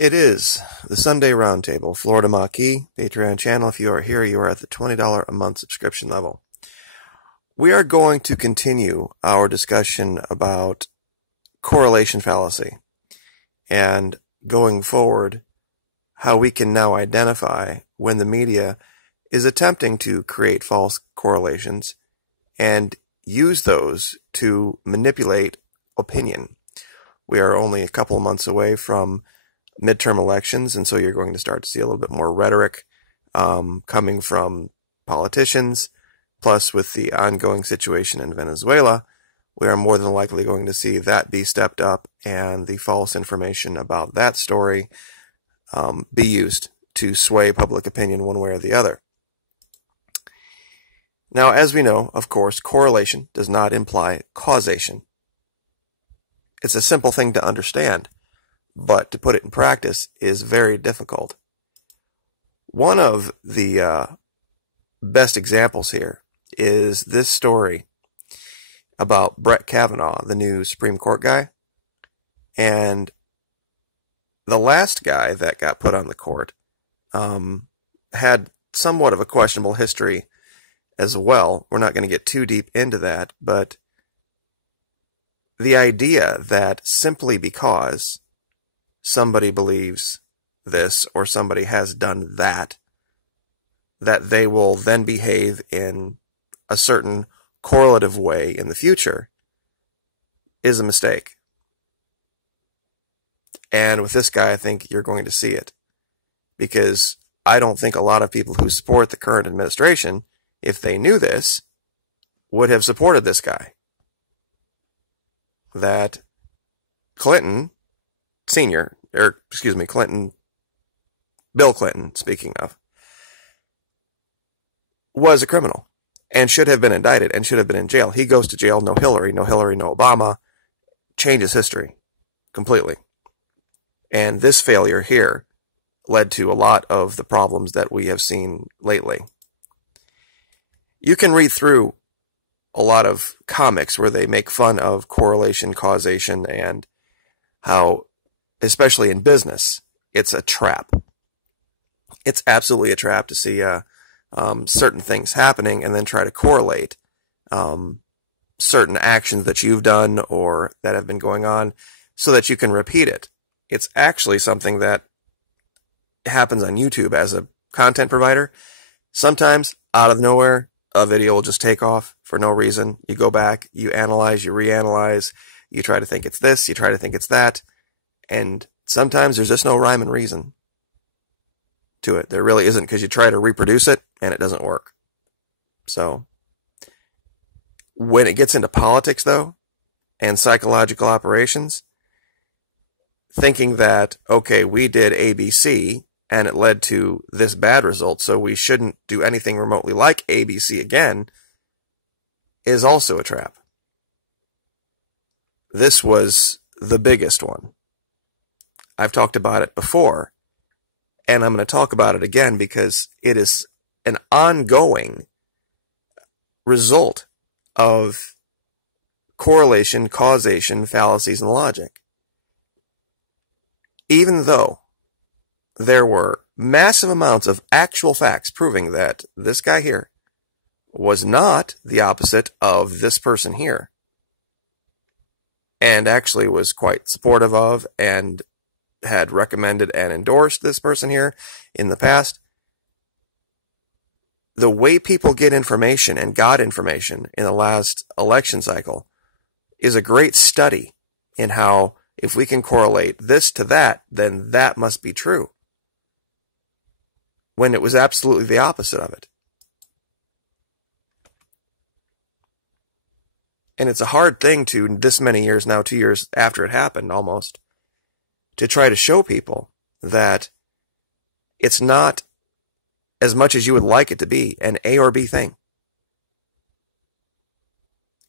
It is the Sunday Roundtable, Florida Maquis, Patreon channel. If you are here, you are at the $20 a month subscription level. We are going to continue our discussion about correlation fallacy and going forward, how we can now identify when the media is attempting to create false correlations and use those to manipulate opinion. We are only a couple of months away from midterm elections, and so you're going to start to see a little bit more rhetoric coming from politicians. Plus, with the ongoing situation in Venezuela, we are more than likely going to see that be stepped up and the false information about that story be used to sway public opinion one way or the other. Now, as we know, of course, correlation does not imply causation. It's a simple thing to understand, but to put it in practice is very difficult. One of the best examples here is this story about Brett Kavanaugh, the new Supreme Court guy. And the last guy that got put on the court had somewhat of a questionable history as well. We're not going to get too deep into that, but the idea that simply because somebody believes this or somebody has done that they will then behave in a certain correlative way in the future is a mistake. And with this guy, I think you're going to see it. Because I don't think a lot of people who support the current administration, if they knew this, would have supported this guy. That Clinton Sr., Bill Clinton, speaking of, was a criminal and should have been indicted and should have been in jail. He goes to jail, no Hillary, no Obama, changes history completely. And this failure here led to a lot of the problems that we have seen lately. You can read through a lot of comics where they make fun of correlation, causation, and how, especially in business, it's a trap. It's absolutely a trap to see certain things happening and then try to correlate certain actions that you've done or that have been going on so that you can repeat it. It's actually something that happens on YouTube as a content provider. Sometimes, out of nowhere, a video will just take off for no reason. You go back, you analyze, you reanalyze, you try to think it's this, you try to think it's that, and sometimes there's just no rhyme and reason to it. There really isn't, because you try to reproduce it and it doesn't work. So, when it gets into politics, though, and psychological operations, thinking that, okay, we did ABC and it led to this bad result, so we shouldn't do anything remotely like ABC again, is also a trap. This was the biggest one. I've talked about it before, and I'm going to talk about it again because it is an ongoing result of correlation, causation, fallacies, and logic. Even though there were massive amounts of actual facts proving that this guy here was not the opposite of this person here, and actually was quite supportive of and had recommended and endorsed this person here in the past, the way people get information and got information in the last election cycle is a great study in how if we can correlate this to that, then that must be true, when it was absolutely the opposite of it. And it's a hard thing to, this many years now, 2 years after it happened almost, to try to show people that it's not, as much as you would like it to be, an A or B thing.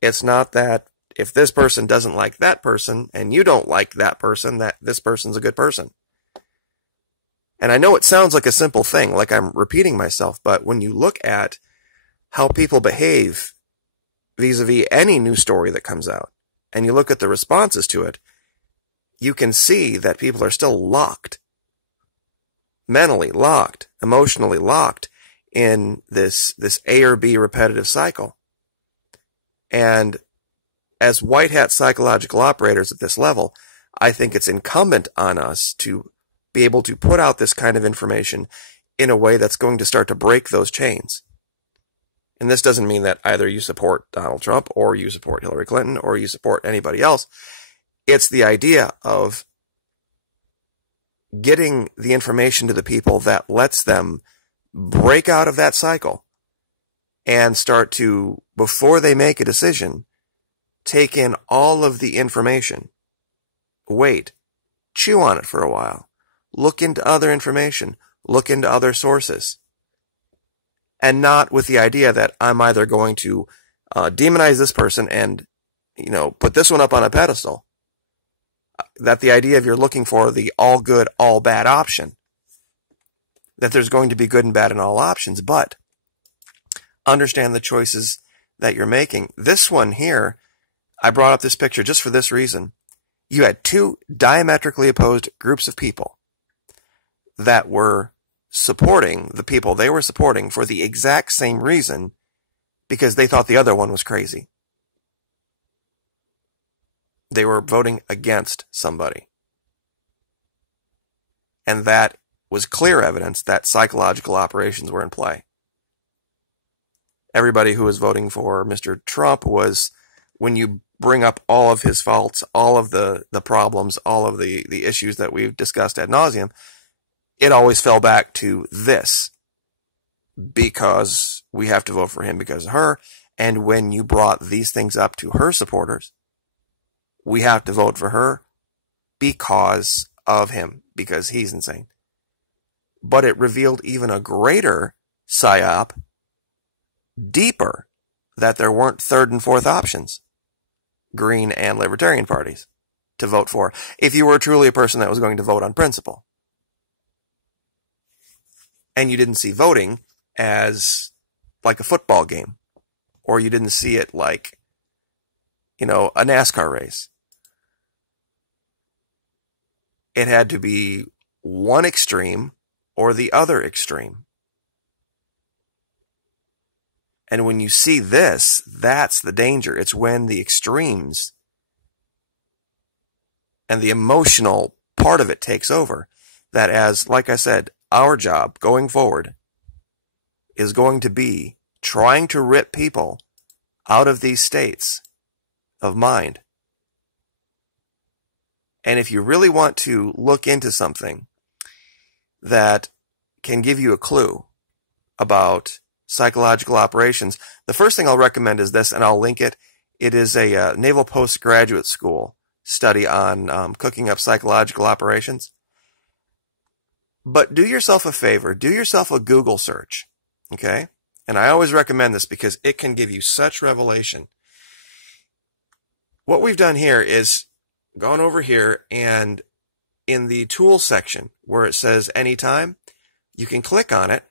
It's not that if this person doesn't like that person and you don't like that person, that this person's a good person. And I know it sounds like a simple thing, like I'm repeating myself, but when you look at how people behave vis-a-vis any new story that comes out, and you look at the responses to it, you can see that people are still locked mentally locked, emotionally locked in this A or B repetitive cycle. And as white hat psychological operators at this level, I think it's incumbent on us to be able to put out this kind of information in a way that's going to start to break those chains. And this doesn't mean that either you support Donald Trump or you support Hillary Clinton or you support anybody else. It's the idea of getting the information to the people that lets them break out of that cycle and start to, before they make a decision, take in all of the information. Wait, chew on it for a while. Look into other information. Look into other sources. And not with the idea that I'm either going to demonize this person and, put this one up on a pedestal. That the idea of you're looking for the all good, all bad option. That there's going to be good and bad in all options, but understand the choices that you're making. This one here, I brought up this picture just for this reason. You had two diametrically opposed groups of people that were supporting the people they were supporting for the exact same reason, because they thought the other one was crazy. They were voting against somebody. And that was clear evidence that psychological operations were in play. Everybody who was voting for Mr. Trump was, when you bring up all of his faults, all of the problems, all of the issues that we've discussed ad nauseum, it always fell back to this. Because we have to vote for him because of her. And when you brought these things up to her supporters, we have to vote for her because of him, because he's insane. But it revealed even a greater psyop, deeper, that there weren't third and fourth options, Green and Libertarian parties, to vote for, if you were truly a person that was going to vote on principle. And you didn't see voting as like a football game, or you didn't see it like, a NASCAR race. It had to be one extreme or the other extreme. And when you see this, that's the danger. It's when the extremes and the emotional part of it takes over. That, as, like I said, our job going forward is going to be trying to rip people out of these states of mind. And if you really want to look into something that can give you a clue about psychological operations, the first thing I'll recommend is this, and I'll link it. It is a Naval Postgraduate School study on cooking up psychological operations. But do yourself a favor. Do yourself a Google search. Okay? And I always recommend this because it can give you such revelation. What we've done here is gone over here, and in the tools section where it says anytime, you can click on it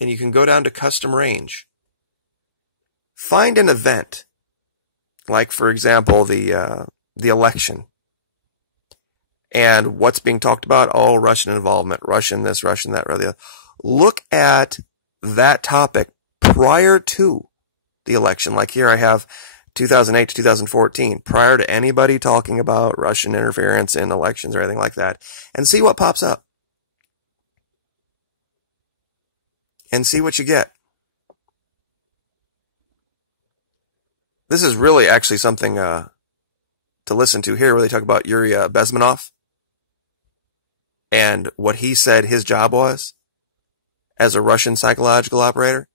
and you can go down to custom range. Find an event, like for example the election, and what's being talked about. Oh, Russian involvement, Russian this, Russian that, or the other. Look at that topic prior to the election. Like here I have 2008 to 2014, prior to anybody talking about Russian interference in elections or anything like that, and see what pops up. And see what you get. This is really actually something to listen to here, where they talk about Yuri Bezmenov and what he said his job was as a Russian psychological operator.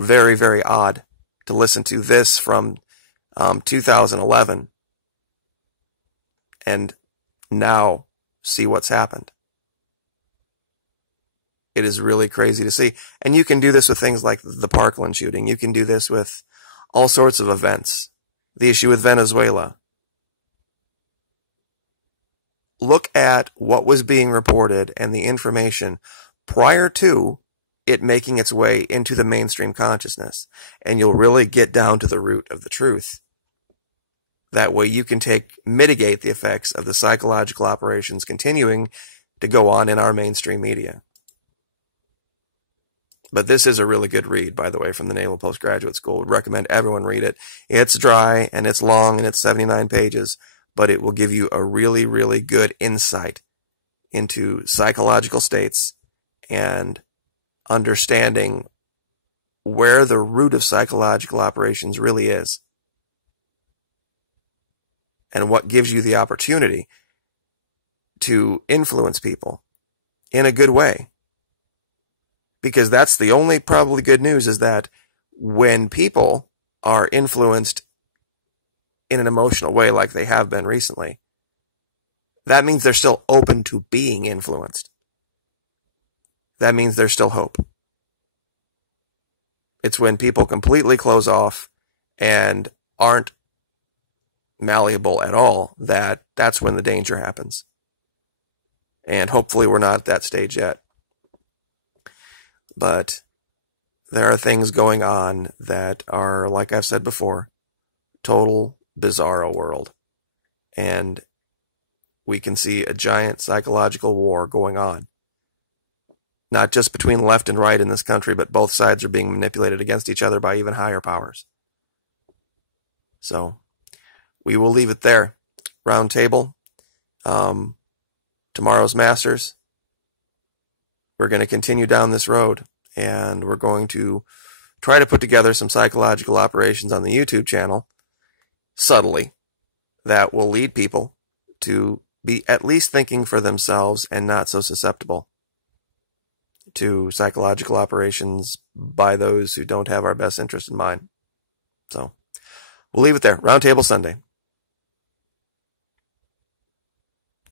Very, very odd to listen to this from 2011 and now see what's happened. It is really crazy to see. And you can do this with things like the Parkland shooting. You can do this with all sorts of events. The issue with Venezuela. Look at what was being reported and the information prior to it making its way into the mainstream consciousness. And you'll really get down to the root of the truth. That way you can mitigate the effects of the psychological operations continuing to go on in our mainstream media. But this is a really good read, by the way, from the Naval Postgraduate School. Would recommend everyone read it. It's dry and it's long and it's 79 pages, but it will give you a really, really good insight into psychological states and understanding where the root of psychological operations really is, and what gives you the opportunity to influence people in a good way. Because that's the only probably good news, is that when people are influenced in an emotional way like they have been recently, that means they're still open to being influenced. That means there's still hope. It's when people completely close off and aren't malleable at all that's when the danger happens. And hopefully we're not at that stage yet. But there are things going on that are, like I've said before, total bizarro world. And we can see a giant psychological war going on. Not just between left and right in this country, but both sides are being manipulated against each other by even higher powers. So we will leave it there. Round table. Tomorrow's Masters. We're going to continue down this road, and we're going to try to put together some psychological operations on the YouTube channel, subtly, that will lead people to be at least thinking for themselves and not so susceptible to psychological operations by those who don't have our best interest in mind. So we'll leave it there. Roundtable Sunday.